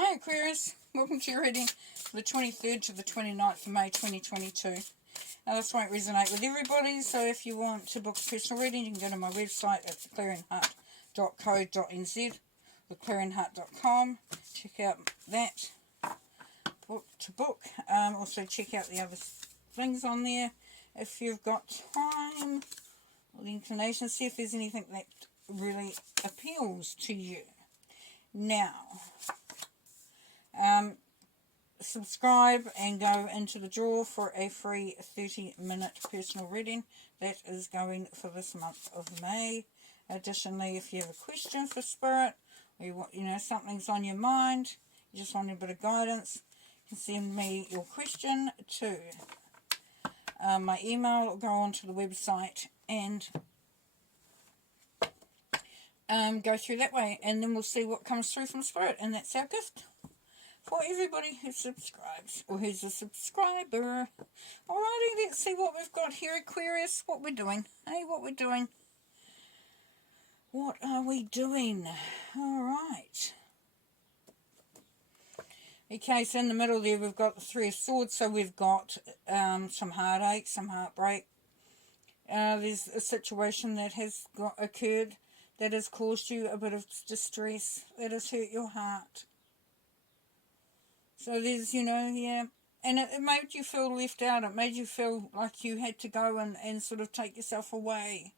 Hi Aquarius, welcome to your reading for the 23rd to the 29th of May 2022. Now this won't resonate with everybody, so if you want to book a personal reading you can go to my website at theclearingheart.co.nz or theclearingheart.com. Check out that book to book. Also check out the other things on there if you've got time or the inclination. See if there's anything that really appeals to you. Now, subscribe and go into the draw for a free 30-minute personal reading that is going for this month of May. Additionally, if you have a question for Spirit, or you want, something's on your mind, you just want a bit of guidance, you can send me your question to my email, or go onto the website and go through that way, and then we'll see what comes through from Spirit, and that's our gift for everybody who subscribes or who's a subscriber. Alrighty, let's see what we've got here, Aquarius. What we're doing. Hey, what we're doing. What are we doing? Alright. Okay, so in the middle there we've got the Three of Swords, so we've got some heartache, some heartbreak. There's a situation that has occurred that has caused you a bit of distress, that has hurt your heart. So there's, and it made you feel left out. It made you feel like you had to go and sort of take yourself away.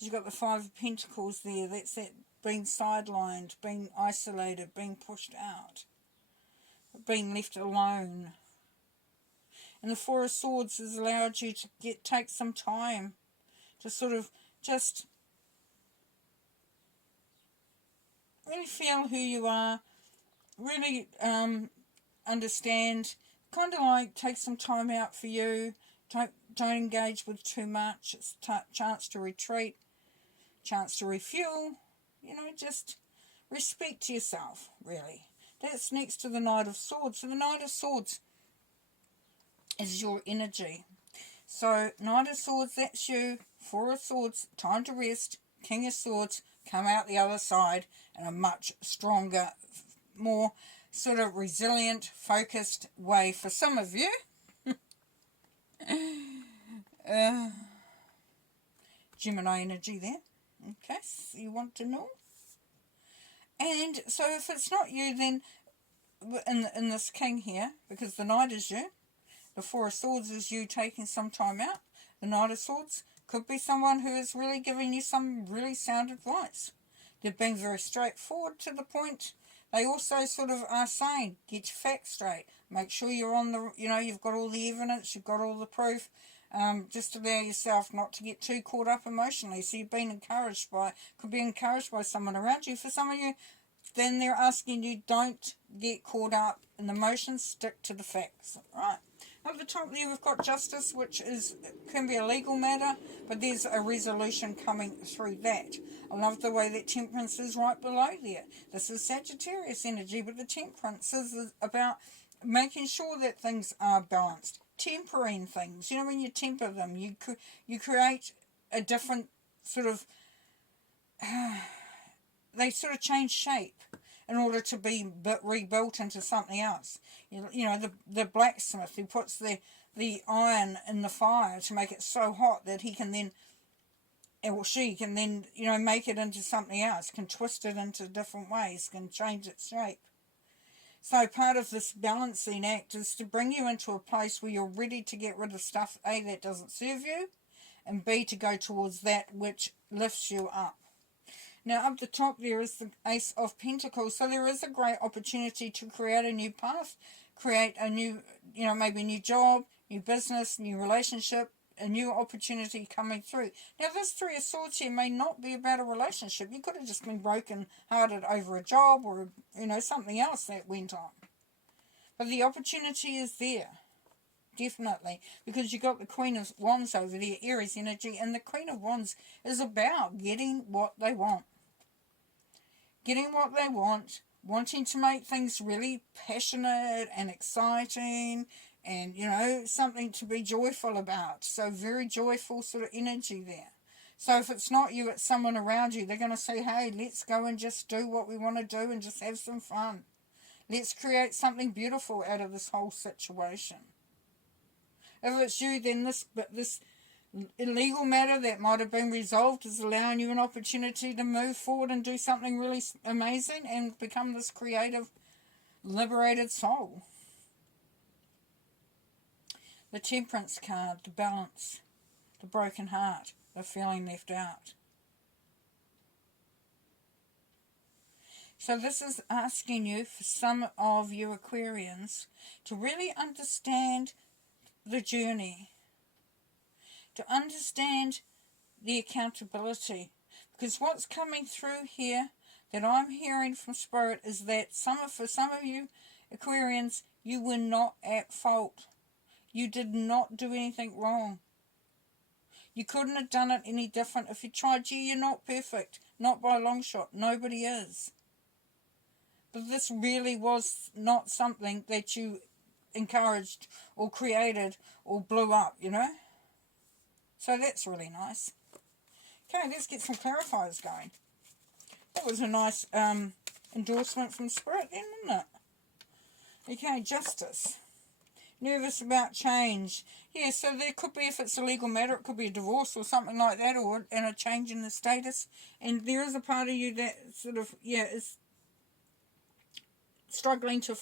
You've got the Five of Pentacles there. That's that being sidelined, being isolated, being pushed out, being left alone. And the Four of Swords has allowed you to take some time to sort of just really feel who you are, really understand, kind of like take some time out for you. Don't engage with too much. It's a chance to retreat, chance to refuel, just respect yourself, really. That's next to the Knight of Swords. So the Knight of Swords is your energy. So Knight of Swords, that's you. Four of Swords, time to rest. King of Swords, come out the other side in a much stronger, more sort of resilient, focused way for some of you. Gemini energy there. Okay, so you want to know. And so if it's not you, then in this King here, because the Knight is you, the Four of Swords is you taking some time out. The Knight of Swords could be someone who is really giving you some really sound advice. They're being very straightforward to the point. They also sort of are saying, get your facts straight. Make sure you're on the, you've got all the evidence, you've got all the proof. Just allow yourself not to get too caught up emotionally. So you've been could be encouraged by someone around you. For some of you, then they're asking you, don't get caught up in the emotions, stick to the facts. Right. At the top there we've got Justice, which can be a legal matter, but there's a resolution coming through that. I love the way that Temperance is right below there. This is Sagittarius energy, but the Temperance is about making sure that things are balanced. Tempering things. When you temper them, you create a different sort of... they sort of change shape in order to be rebuilt into something else. The blacksmith who puts the iron in the fire to make it so hot that he can then, or she can then, make it into something else, can twist it into different ways, can change its shape. So part of this balancing act is to bring you into a place where you're ready to get rid of stuff, A, that doesn't serve you, and B, to go towards that which lifts you up. Now, up the top there is the Ace of Pentacles. So there is a great opportunity to create a new path, create a new, maybe a new job, new business, new relationship, a new opportunity coming through. Now, this Three of Swords here may not be about a relationship. You could have just been broken-hearted over a job or, something else that went on. But the opportunity is there. Definitely, because you got the Queen of Wands over there, Aries energy, and the Queen of Wands is about getting what they want. Getting what they want, wanting to make things really passionate and exciting and, something to be joyful about. So very joyful sort of energy there. So if it's not you, it's someone around you. They're going to say, hey, let's go and just do what we want to do and just have some fun. Let's create something beautiful out of this whole situation. If it's you, then this illegal matter that might have been resolved is allowing you an opportunity to move forward and do something really amazing and become this creative, liberated soul. The Temperance card, the balance, the broken heart, the feeling left out. So this is asking you, for some of you Aquarians, to really understand the journey, to understand the accountability. Because what's coming through here that I'm hearing from Spirit is that for some of you Aquarians, you were not at fault. You did not do anything wrong. You couldn't have done it any different. If you tried, you're not perfect. Not by a long shot. Nobody is. But this really was not something that you encouraged or created or blew up, you know. So that's really nice. Okay, let's get some clarifiers going. That was a nice endorsement from Spirit then, wasn't it? Okay, Justice. Nervous about change. Yeah, so there could be, if it's a legal matter, it could be a divorce or something like that, or and a change in the status. And there is a part of you that sort of, is struggling to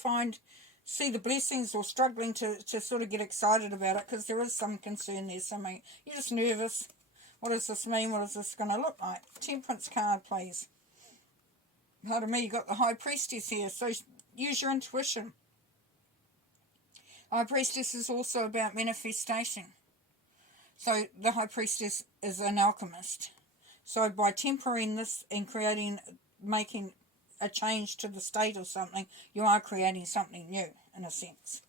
see the blessings, or struggling to sort of get excited about it, because there is some concern there. Something, you're just nervous. What does this mean? What is this going to look like? Temperance card, please. Pardon me, you got the High Priestess here, so use your intuition. High Priestess is also about manifestation. So the High Priestess is an alchemist. So by tempering this and making a change to the state or something, you are creating something new, in a sense.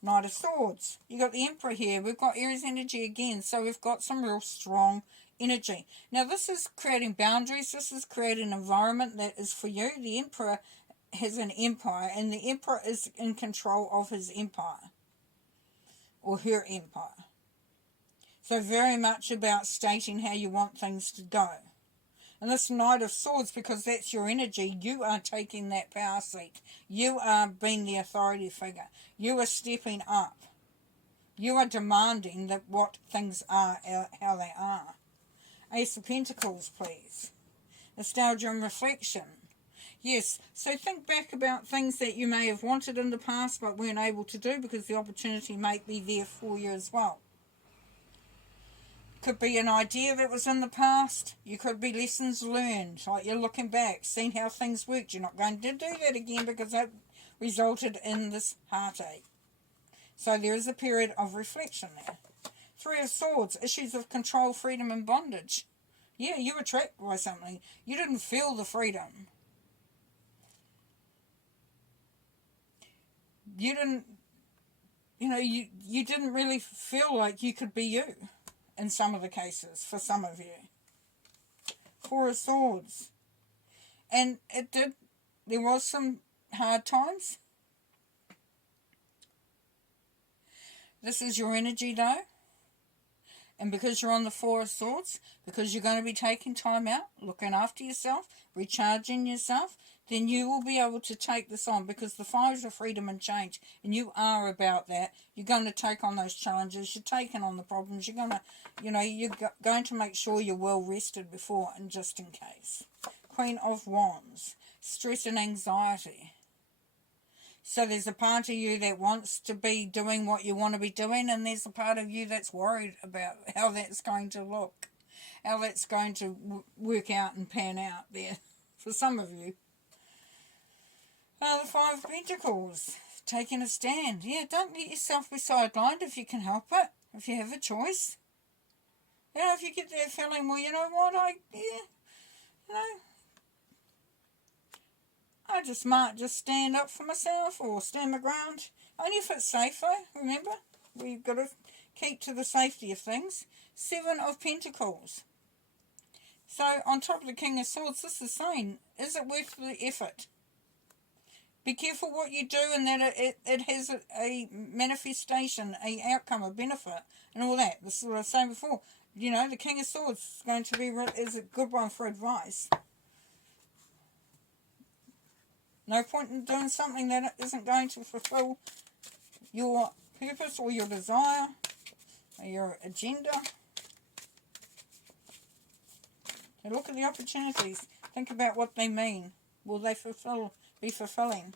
Knight of Swords. You got the Emperor here. We've got Aries energy again, so we've got some real strong energy. Now this is creating boundaries. This is creating an environment that is for you. The Emperor has an empire, and the Emperor is in control of his empire, or her empire. So very much about stating how you want things to go. And this Knight of Swords, because that's your energy, you are taking that power seat. You are being the authority figure. You are stepping up. You are demanding that what things are, how they are. Ace of Pentacles, please. Nostalgia and reflection. Yes, so think back about things that you may have wanted in the past but weren't able to do, because the opportunity may be there for you as well. Could be an idea that was in the past. You could be lessons learned, like you're looking back, seeing how things worked. You're not going to do that again because that resulted in this heartache. So there is a period of reflection there. Three of Swords, issues of control, freedom and bondage. Yeah, you were trapped by something. You didn't feel the freedom. You didn't, you didn't really feel like you could be you in some of the cases, for some of you. Four of Swords. And there was some hard times. This is your energy though. And because you're on the Four of Swords, because you're going to be taking time out, looking after yourself, recharging yourself, then you will be able to take this on, because the Five of freedom and change, and you are about that. You're going to take on those challenges. You're taking on the problems. You're going to, you're going to make sure you're well rested before, and just in case. Queen of Wands, stress and anxiety. So there's a part of you that wants to be doing what you want to be doing, and there's a part of you that's worried about how that's going to look, how that's going to work out and pan out there for some of you. The Five of Pentacles, taking a stand. Yeah, don't let yourself be sidelined if you can help it, if you have a choice. If you get that feeling, well, you know what, I just might just stand up for myself or stand my ground. Only if it's safe, though, remember? We've got to keep to the safety of things. Seven of Pentacles. So, on top of the King of Swords, this is saying, is it worth the effort? Be careful what you do, and that it has a manifestation, a outcome, a benefit, and all that. This is what I was saying before. The King of Swords is going to be is a good one for advice. No point in doing something that isn't going to fulfill your purpose or your desire or your agenda. So look at the opportunities. Think about what they mean. Will they be fulfilling?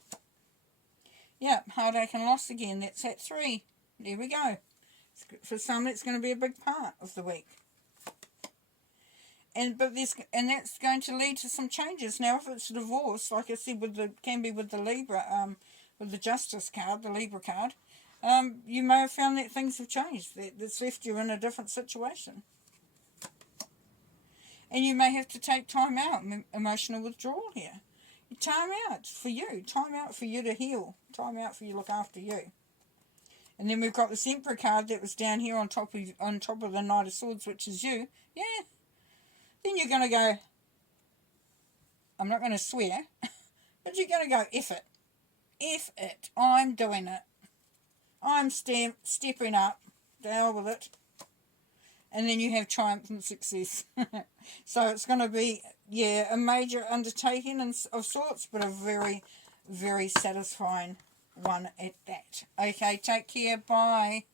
Yep, heartache and loss again. That's at 3. There we go. For some, it's going to be a big part of the week. And that's going to lead to some changes. Now, if it's a divorce, like I said, can be with the Libra, with the Justice card, the Libra card, you may have found that things have changed. That's left you in a different situation. And you may have to take time out, emotional withdrawal here. Time out for you. Time out for you to heal. Time out for you to look after you. And then we've got this Emperor card that was down here on top of the Knight of Swords, which is you. Yeah. Then you're going to go, I'm not going to swear, but you're going to go, F it. F it. I'm doing it. I'm stepping up. The hell with it. And then you have triumph and success. So it's going to be, yeah, a major undertaking of sorts, but a very, very satisfying one at that. Okay, take care. Bye.